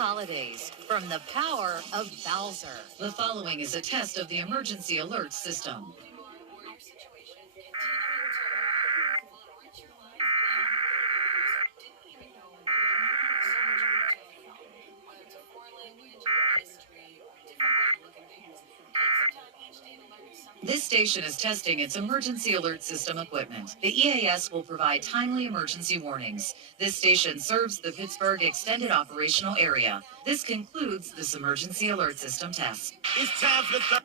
holidays from the power of Bowser. The following is a test of the emergency alert system. This station is testing its emergency alert system equipment. The EAS will provide timely emergency warnings. This station serves the Pittsburgh Extended Operational Area. This concludes this emergency alert system test. It's time for the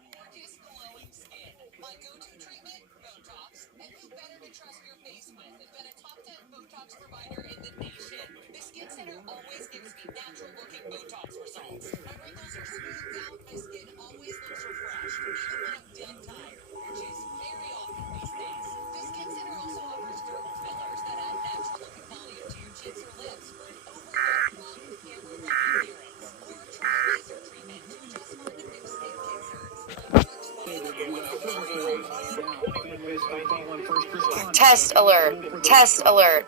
My go-to treatment, Botox. And who better to trust your face with than a top 10 Botox provider in the nation? The Skin Center always gives me natural-looking Botox results. My wrinkles are smoothed out, my skin always looks refreshed, even when I'm dead tired, which is very often these days. The Skin Center also offers dermal fillers that add natural-looking volume to your cheeks or lips for an overall plump, camera-ready appearance. Or try a laser treatment to adjust hard-to-fix skin concerns. Test alert. Test alert.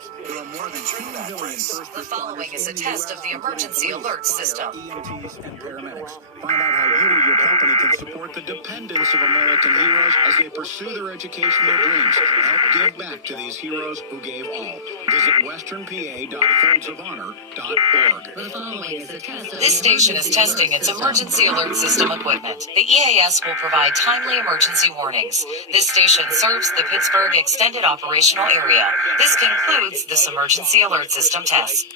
The following is a test of the emergency alert system. EMTs and paramedics. Find out how you or your company can support the dependents of American heroes as they pursue their educational dreams. Help give back to these heroes who gave all. Visit westernpa.foldsofhonor.org. The following is a test of This station is testing its emergency alert system equipment. The EAS will provide timely emergency warnings. This station serves the Pittsburgh Extended Operational Area. This concludes this emergency alert system test.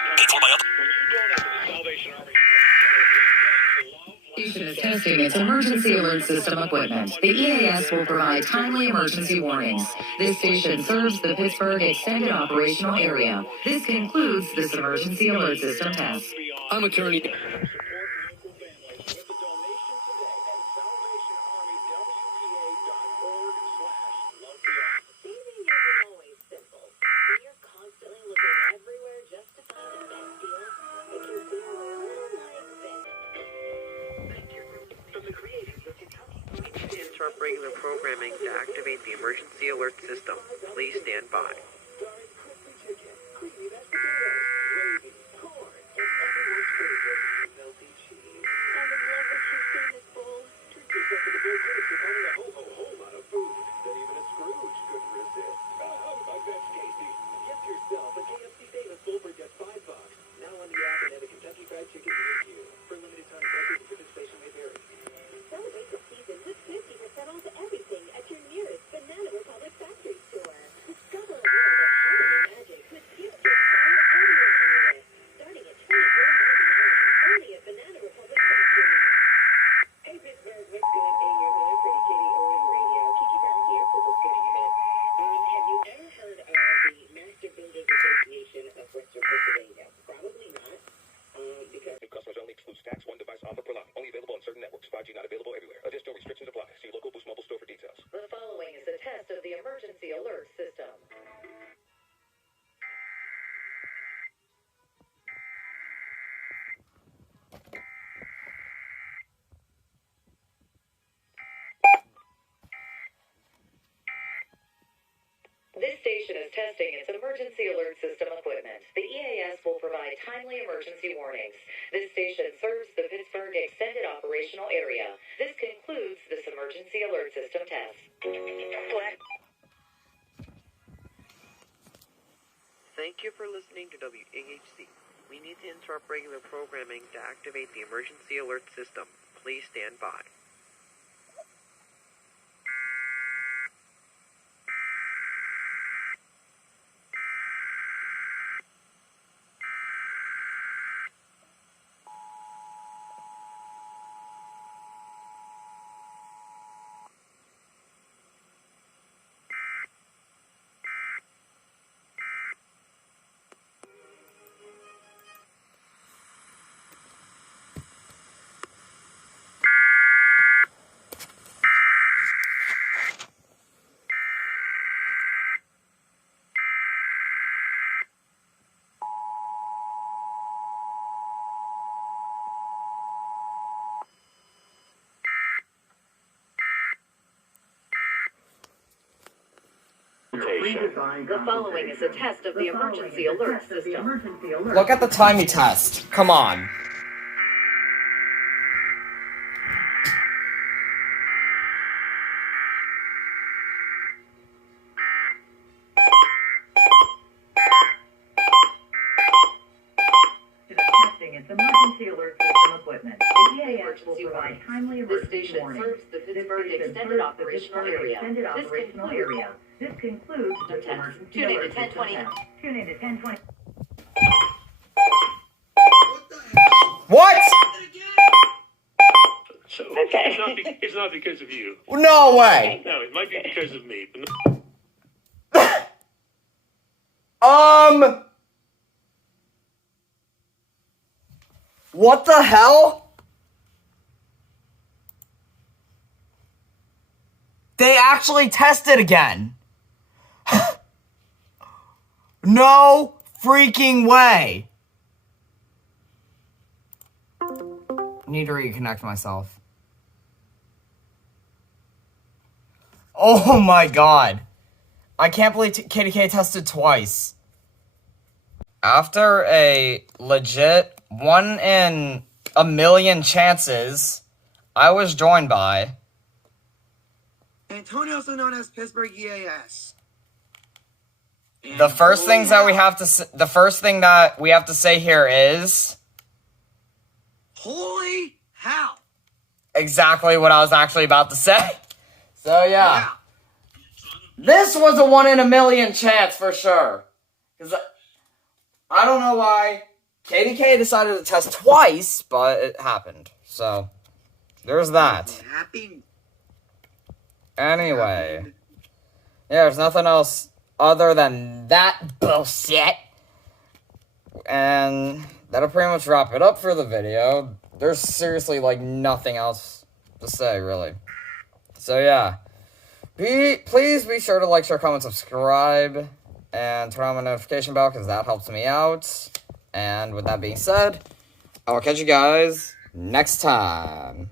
Station is testing its emergency alert system equipment. The EAS will provide timely emergency warnings. This station serves the Pittsburgh Extended Operational Area. This concludes this emergency alert system test. I'm attorney. Interrupt regular programming to activate the emergency alert system. Please stand by. The following is a test of the emergency alert system. This station is testing its emergency alert system equipment. The EAS will provide timely emergency warnings. This station serves the Pittsburgh Extended Operational Area. This concludes this emergency alert system test. Thank you for listening to WAHC. We need to interrupt regular programming to activate the emergency alert system. Please stand by. The following is a test of the emergency alert system. Look at the time you test. Come on. emergency alert system equipment. The EAS will provide timely emergency warnings. serves the Pittsburgh Extended Operational Area. This concludes the emergency Tune in to alert 1020. system. Tune in to 1020. What? So Okay. it's not because of you. No way. No, it might be because of me. But What the hell? They actually tested again. No freaking way. Need to reconnect myself. Oh my god. I can't believe KDKA tested twice. After a legit 1 in a million chances, I was joined by Antonio, also known as Pittsburgh EAS. the first thing that we have to say here is Holy hell! exactly what I was actually about to say. So yeah. This was a 1 in a million chance for sure. Because I don't know why KDKA decided to test twice, but it happened. So there's that. Happy. Anyway. Yeah, there's nothing else other than that bullshit. And that'll pretty much wrap it up for the video. There's seriously like nothing else to say, really. So yeah. Please be sure to like, share, comment, subscribe, and turn on my notification bell because that helps me out. And with that being said, I will catch you guys next time.